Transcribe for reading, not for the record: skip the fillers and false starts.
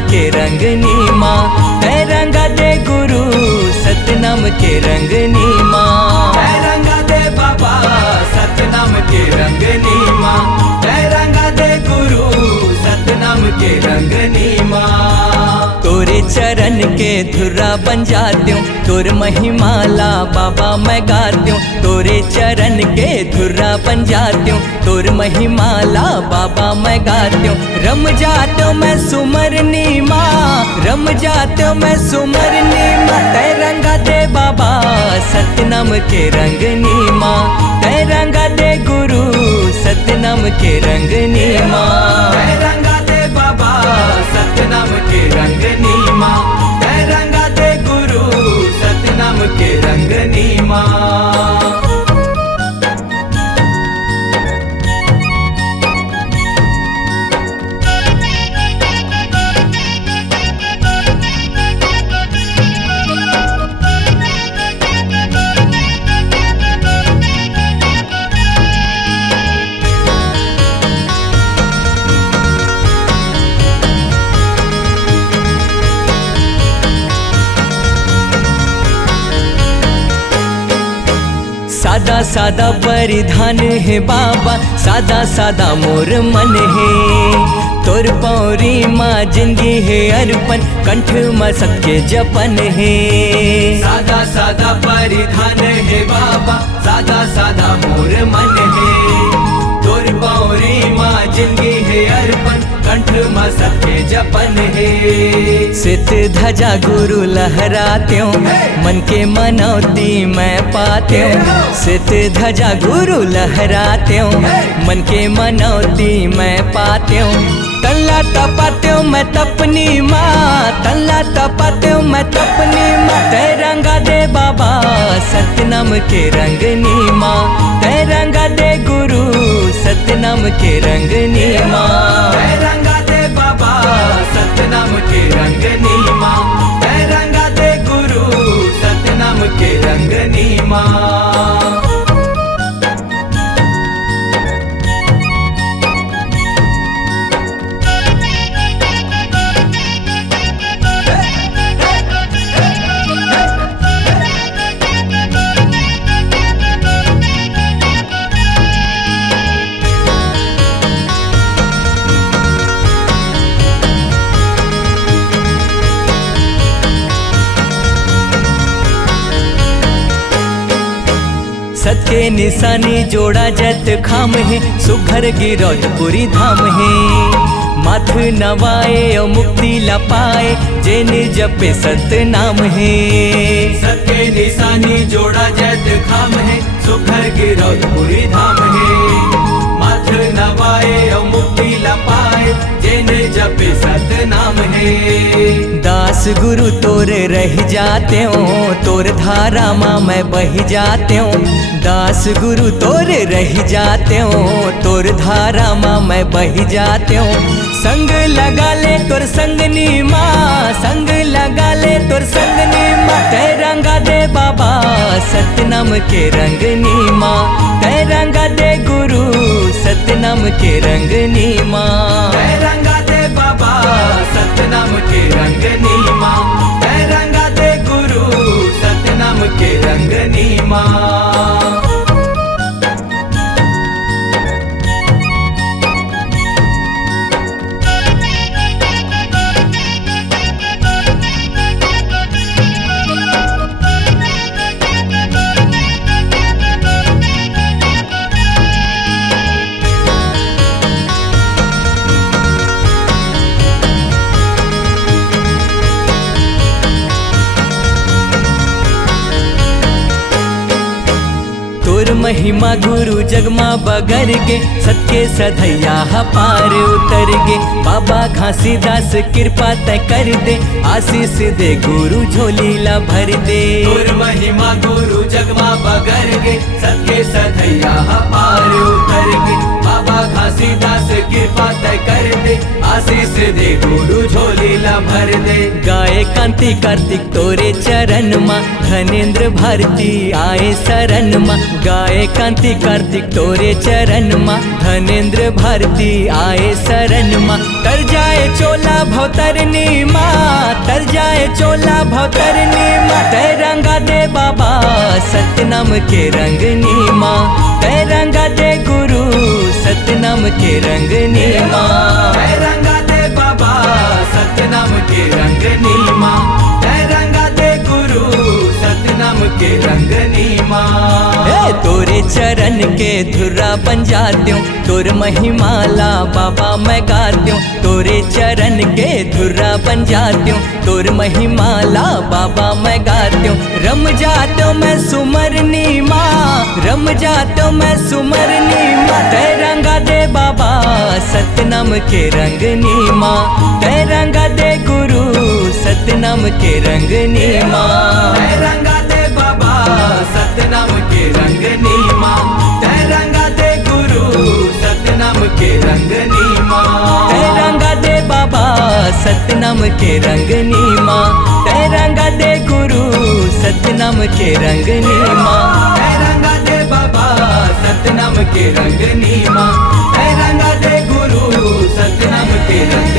के रंगनी माँ, तै रंगा दे गुरु सतनाम के रंगनी माँ, तै रंगा दे बाबा सतनाम के रंगनी माँ, तै रंगा दे गुरु सतनाम के रंगनी माँ। तोरे चरण के धुरा बन जाती हूँ, तोर महिमाला बाबा मैं गाती हूँ। तोरे चरण के धुरा बन जाती हूँ, तोर महिमाला बाबा मैं गाती हूँ। रम जाती हूँ मैं सुमरनी माँ, रम जाती हूँ मैं सुमरनी माँ, तै रंगा दे बाबा सतनाम के रंगनी माँ, तै रंगा दे गुरु सतनाम के रंगनी माँ, तै रंगा दे बाबा सतनाम के रंगनी माँ, तै रंगा दे गुरु सतनाम के रंगनी माँ। सादा सादा परिधान है बाबा, सादा सादा मोर मन है। तोर पौरी माँ जिंदगी है अर्पण, कंठ में सबके जपन है। सादा सादा परिधान है बाबा, सादा सादा मोर मन है। तोर पौरी माँ जिंदगी है अर्पण, कंठ में सबके जपन है। सित ध्वजा गुरु लहराते हूँ, मन के मनौती मैं पाते हूँ। सित ध्वजा गुरु लहराते हूँ, मन के मनौती मैं पाते हूँ। तल्ला तपाते हूँ मैं तपनी माँ, तल्ला तपाते हूँ मैं तपनी माँ, तै रंगा दे बाबा सतनाम के रंगनी माँ, तै रंगा दे गुरु सतनाम के रंगनी माँ, तै रंगा दे बाबा सतनाम के रंगनी माँ, तै रंगा दे गुरु सतनाम के रंगनी माँ। सत के निशानी जोड़ा जत खाम है, सुघर गिरौत पुरी धाम है। माथ नवाए और मुक्ति लपाए, जेन जपे सत नाम है। सत के निशानी जोड़ा जत खाम है, सुघर गिरौत पुरी धाम है। माथ नवाए और मुक्ति लपाए, जेन जपे सत नाम है। दास गुरु तोर रह जाते हो, तोर धारा माँ मैं बह जाते हूँ। दास गुरु तोर रह जाते हो, तोर धारा माँ मैं बह जाते हूँ। संग लगा ले तोर संगनी माँ, संग लगा ले तोर संगनी माँ, तै रंगा दे बाबा सतनाम के रंगनी माँ, तै रंगा दे गुरु सतनाम के रंगनी माँ, तै रंगा दे बाबा सतनाम के रंगनी माँ, तै रंगा दे गुरु सतनाम के रंगनी माँ। तोर महिमा गुरु जगमा बगर के, सत्के सधैया पार उतर गे। बाबा घासीदास कृपा तय कर दे, आशीष दे गुरु झोली ला भर दे। तोर महिमा गुरु जगमा बगर गे, सत्के सधैया पार उतर गे। बाबा घासीदास कृपा तय कर दे, आशीष दे गुरु झोली ला भर दे। गाए कांति कार्तिक तोरे चरण माँ, धनेन्द्र भारती आए शरण माँ। गाए कांति कार्तिक तोरे चरण माँ, धनेन्द्र भारती आए शरण माँ। तर जाए चोला भवतरनी माँ, तर जाए चोला भवतरनी माँ। तय रंगा दे बाबा सतनाम के रंगनी माँ, तय रंगा दे गुरु सतनाम के रंगनी माँ। तय रंगा दे बाबा सतनाम के रंगनी माँ, तय रंगा दे गुरु सतनाम के रंगनी माँ। ए तोरे चरण के धुरा बन जाती हूँ, तोर महिमाला बाबा मैं गाती हूँ। तोरे चरण के धुरा बन जाती हूँ, तोर महिमाला बाबा मैं गाती हूँ। रम जाती हूँ मैं सुमरनी माँ, रम जाती हूँ मैं सुमरनी माँ। तय रंगा दे बाबा सतनाम के रंगनी माँ, तय रंगा दे गुरु सतनाम के रंगनी माँ। तय रंगा दे बाबा सतनाम के रंगनी माँ, तय रंगा दे गुरु सतनाम के रंगनी माँ। तय रंगा दे बाबा सतनाम के रंगनी माँ, तय रंगा दे गुरु सतनाम के रंगनी माँ। तय रंगा दे बाबा सतनाम के रंगनी माँ, तय रंगा दे गुरु सतनाम के रंगनी